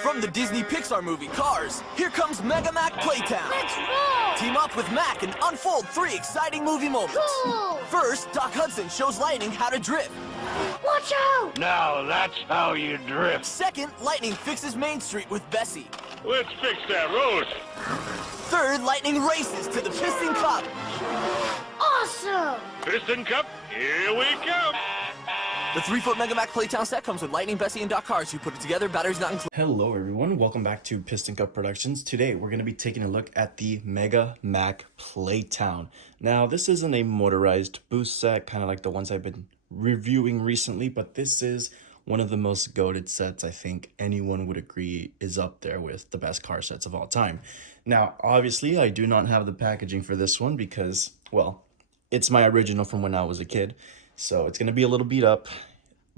From the Disney Pixar movie Cars, here comes Mack Playtown. Let's roll! Team up with Mack and unfold 3 exciting movie moments. Cool! First, Doc Hudson shows Lightning how to drift. Watch out! Now that's how you drift. Second, Lightning fixes Main Street with Bessie. Let's fix that road. Third, Lightning races to the Piston Cup. Awesome! Piston Cup, here we come. The 3-foot Mack Playtown set comes with Lightning, Bessie, and Doc Cars. Who put it together, batteries not included. Hello everyone, welcome back to Piston Cup Productions. Today we're going to be taking a look at the Mega Mack Playtown. Now this isn't a motorized boost set, kind of like the ones I've been reviewing recently, but this is one of the most goated sets I think anyone would agree is up there with the best car sets of all time. Now obviously I do not have the packaging for this one because, well, it's my original from when I was a kid. So it's going to be a little beat up,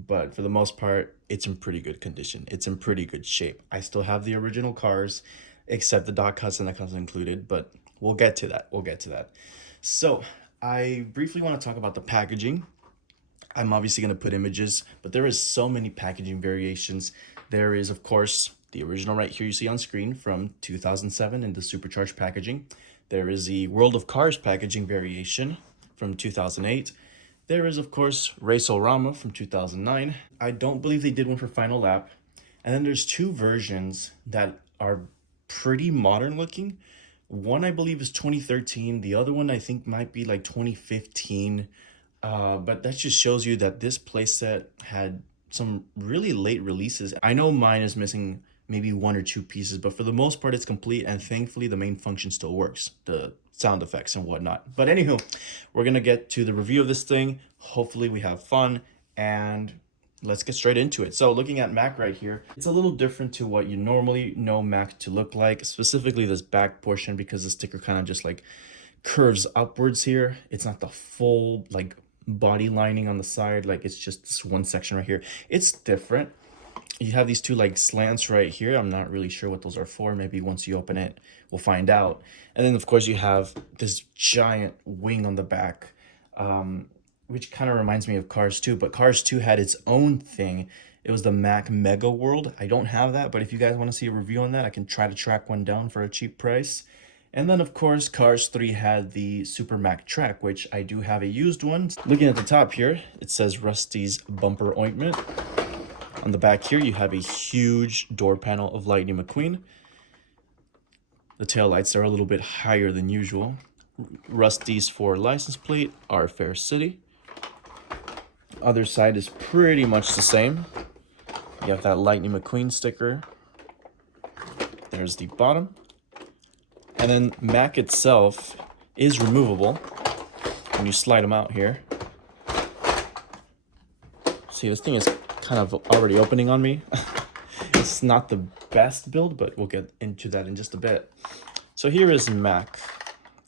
but for the most part, it's in pretty good condition. It's in pretty good shape. I still have the original cars, except the Doc Hudson that comes included, but we'll get to that. We'll get to that. So I briefly want to talk about the packaging. I'm obviously going to put images, but there is so many packaging variations. There is, of course, the original right here you see on screen from 2007 in the supercharged packaging. There is the World of Cars packaging variation from 2008. There is, of course, Race-O-Rama from 2009. I don't believe they did one for Final Lap. And then there's 2 versions that are pretty modern looking. One, I believe, is 2013. The other one, I think, might be like 2015. But that just shows you that this playset had some really late releases. I know mine is missing maybe 1 or 2 pieces, but for the most part, it's complete. And thankfully, the main function still works. The sound effects and whatnot. But anywho, we're gonna get to the review of this thing. Hopefully we have fun and let's get straight into it. So looking at Mack right here, it's a little different to what you normally know Mack to look like, specifically this back portion, because the sticker kind of just like curves upwards here. It's not the full like body lining on the side, like it's just this one section right here. It's different. You have these 2 like slants right here. I'm not really sure what those are for. Maybe once you open it, we'll find out. And then of course you have this giant wing on the back, which kind of reminds me of Cars 2, but Cars 2 had its own thing. It was the Mack Mega World. I don't have that, but if you guys want to see a review on that, I can try to track one down for a cheap price. And then of course Cars 3 had the Super Mack Track, which I do have a used one. Looking at the top here, it says Rusty's Bumper Ointment. On the back here, you have a huge door panel of Lightning McQueen. The taillights are a little bit higher than usual. Rusty's for license plate, Our Fair City. Other side is pretty much the same. You have that Lightning McQueen sticker. There's the bottom. And then Mack itself is removable when you slide them out here. See, this thing is kind of already opening on me. It's not the best build, but we'll get into that in just a bit. So here is Mack.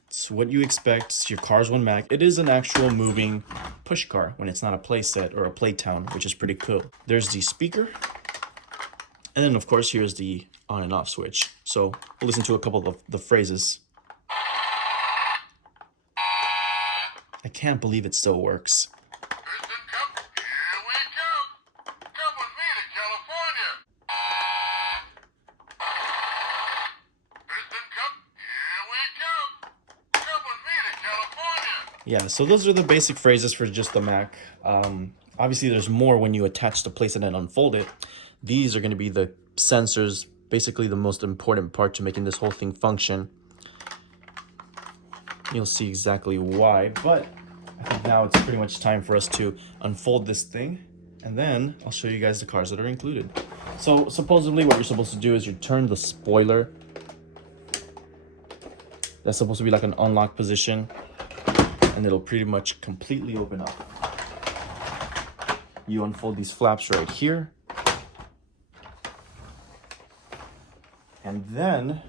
It's what you expect. It's your Cars 1 Mack. It is an actual moving push car when it's not a playset or a Playtown, which is pretty cool. There's the speaker. And then of course here's the on and off switch. So we'll listen to a couple of the phrases. I can't believe it still works. Yeah, so those are the basic phrases for just the Mack. Obviously, there's more when you attach the playset and unfold it. These are going to be the sensors, basically the most important part to making this whole thing function. You'll see exactly why, but I think now it's pretty much time for us to unfold this thing, and then I'll show you guys the cars that are included. So supposedly what you're supposed to do is you turn the spoiler. That's supposed to be like an unlock position, and it'll pretty much completely open up. You unfold these flaps right here. And then,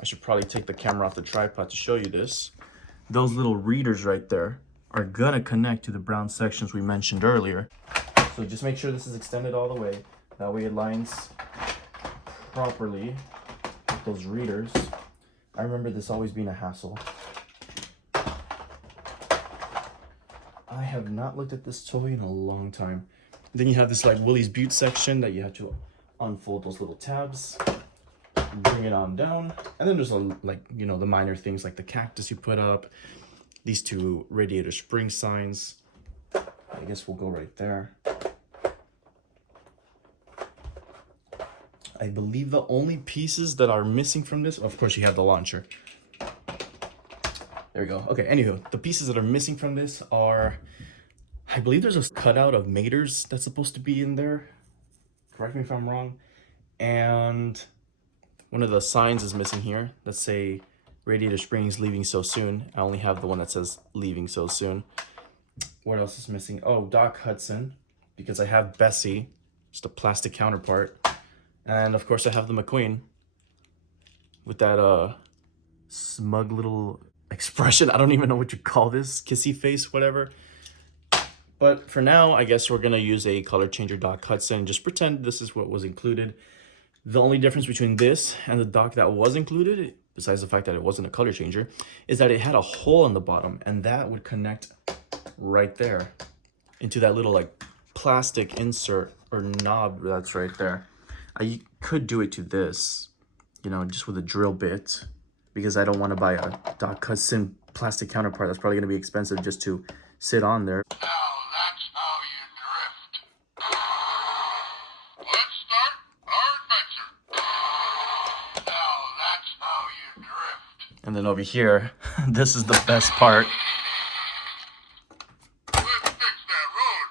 I should probably take the camera off the tripod to show you this. Those little readers right there are gonna connect to the brown sections we mentioned earlier. So just make sure this is extended all the way. That way it lines properly with those readers. I remember this always being a hassle. I have not looked at this toy in a long time. Then you have this like Willie's Butte section that you have to unfold those little tabs, bring it on down, and then there's like, you know, the minor things like the cactus you put up, these two radiator spring signs. I guess we'll go right there. I believe the only pieces that are missing from this, of course you have the launcher. There we go. Okay, anywho, the pieces that are missing from this are, I believe there's a cutout of maters that's supposed to be in there. Correct me if I'm wrong. And one of the signs is missing here that say Radiator Springs leaving so soon. I only have the one that says leaving so soon. What else is missing? Oh, Doc Hudson, because I have Bessie, just a plastic counterpart. And of course I have the McQueen with that smug little expression. I don't even know what you call this, kissy face, whatever. But for now, I guess we're gonna use a color changer Doc Hudson and just pretend this is what was included. The only difference between this and the Doc that was included, besides the fact that it wasn't a color changer, is that it had a hole in the bottom, and that would connect right there into that little like plastic insert or knob that's right there. I could do it to this, you know, just with a drill bit, because I don't want to buy a Doc Hudson plastic counterpart. That's probably going to be expensive just to sit on there. Now that's how you drift. Let's start our adventure. Now that's how you drift. And then over here, this is the best part. Let's fix that road.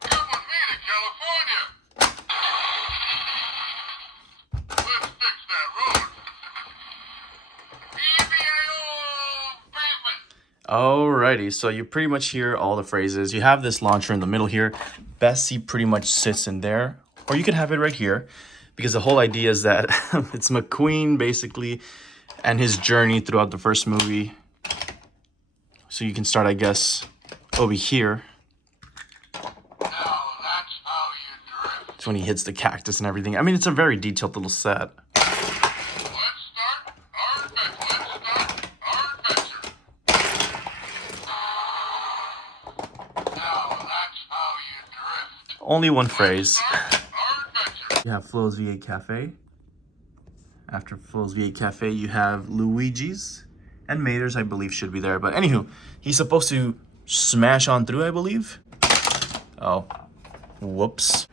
Come with me to California. Let's fix that road. EVIO pavement. Alrighty, so you pretty much hear all the phrases. You have this launcher in the middle here. Bessie pretty much sits in there, or you can have it right here, because the whole idea is that it's McQueen basically and his journey throughout the first movie. So you can start, I guess, over here. Now that's how you drift. It's when he hits the cactus and everything. I mean, it's a very detailed little set. Let's start our adventure. Now that's how you drift. Only one phrase. Our adventure. You have Flo's V8 Cafe. After Flo's V8 Cafe, you have Luigi's. And Mater's, I believe, should be there. But anywho, he's supposed to smash on through, I believe. Oh, whoops.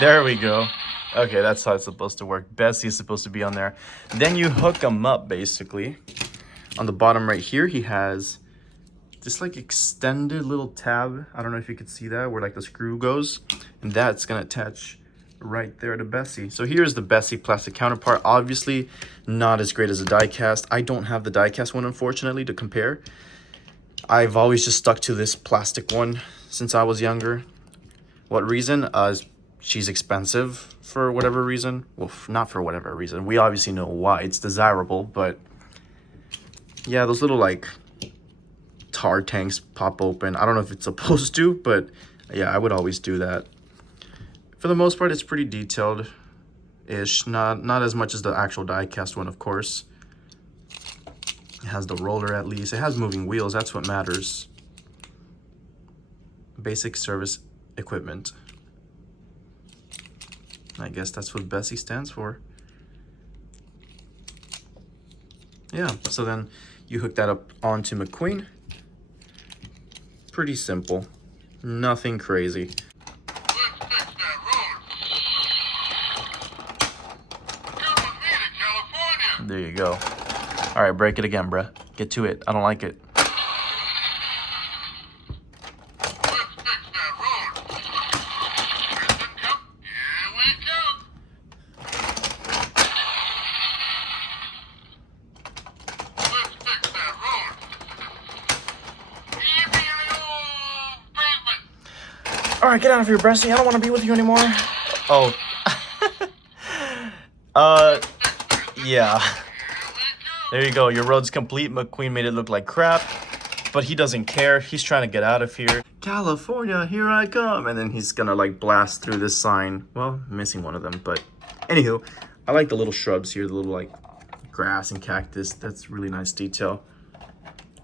There we go. Okay, that's how it's supposed to work. Bessie is supposed to be on there. Then you hook him up, basically. On the bottom right here, he has this like extended little tab. I don't know if you could see that, where like the screw goes. And that's gonna attach right there to Bessie. So here's the Bessie plastic counterpart. Obviously not as great as a die cast. I don't have the die cast one, unfortunately, to compare. I've always just stuck to this plastic one since I was younger. What reason? She's expensive for whatever reason. Well, not for whatever reason. We obviously know why. It's desirable, but yeah, those little like tar tanks pop open. I don't know if it's supposed to, but yeah, I would always do that. For the most part, it's pretty detailed-ish. Not as much as the actual die-cast one, of course. It has the roller, at least. It has moving wheels. That's what matters. Basic service equipment. I guess that's what Bessie stands for. Yeah, so then you hook that up onto McQueen. Pretty simple. Nothing crazy. There you go. All right, break it again, bruh. Get to it. I don't like it. Let's fix that road. Piston Cup, here we come. Let's fix that road. EVIO pavement. All right, get out of here, Bessie. I don't want to be with you anymore. Oh. Yeah. There you go. Your road's complete. McQueen made it look like crap, but he doesn't care. He's trying to get out of here. California, here I come. And then he's gonna like blast through this sign. Well, missing one of them, but anywho, I like the little shrubs here, the little like grass and cactus. That's really nice detail.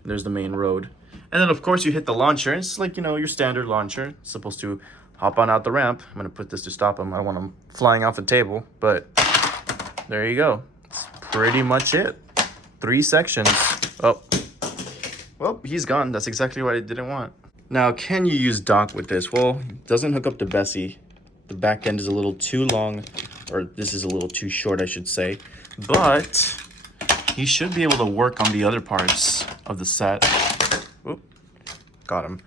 There's the main road. And then of course you hit the launcher. It's like, you know, your standard launcher. It's supposed to hop on out the ramp. I'm gonna put this to stop him. I don't want him flying off the table, but there you go. That's pretty much it. 3 sections. Oh, well, he's gone. That's exactly what I didn't want. Now, can you use dock with this? Well, it doesn't hook up to Bessie. The back end is a little too long, or this is a little too short, I should say. But he should be able to work on the other parts of the set. Oop, got him.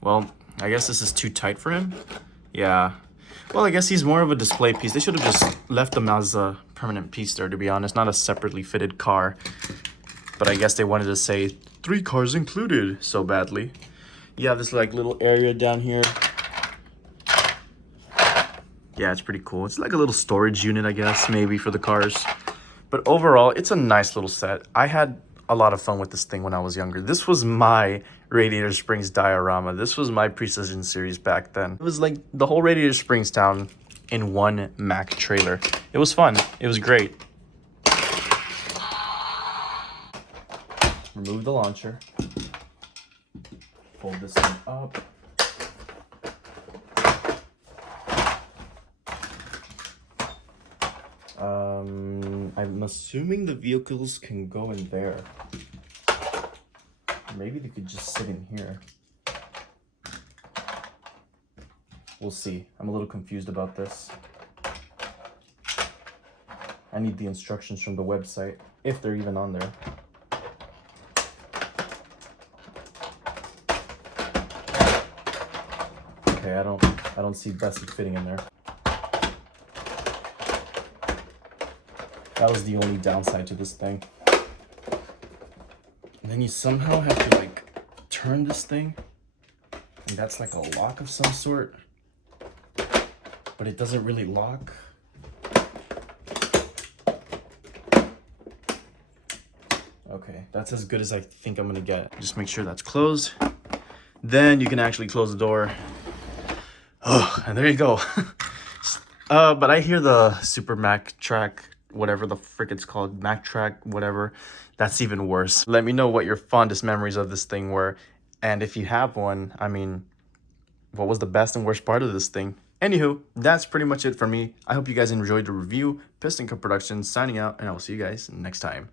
Well, I guess this is too tight for him. Yeah. Well, I guess he's more of a display piece. They should have just left him as a permanent piece there, to be honest. Not a separately fitted car. But I guess they wanted to say 3 cars included so badly. Yeah, this like little area down here. Yeah, it's pretty cool. It's like a little storage unit, I guess, maybe for the cars. But overall, it's a nice little set. I had a lot of fun with this thing when I was younger. This was my Radiator Springs diorama. This was my Precision series back then. It was like the whole Radiator Springs town in one Mack trailer. It was fun. It was great. Remove the launcher. Fold this thing up. I'm assuming the vehicles can go in there. Maybe they could just sit in here. We'll see. I'm a little confused about this. I need the instructions from the website, if they're even on there. Okay, I don't see Bessie fitting in there. That was the only downside to this thing. And then you somehow have to like turn this thing, and that's like a lock of some sort, but it doesn't really lock. Okay, that's as good as I think I'm gonna get. Just make sure that's closed. Then you can actually close the door. Oh, and there you go. But I hear the Super Mack track, whatever the frick it's called, Mack track, whatever, that's even worse. Let me know what your fondest memories of this thing were. And if you have one, I mean, what was the best and worst part of this thing? Anywho, that's pretty much it for me. I hope you guys enjoyed the review. Piston Cup Productions signing out, and I will see you guys next time.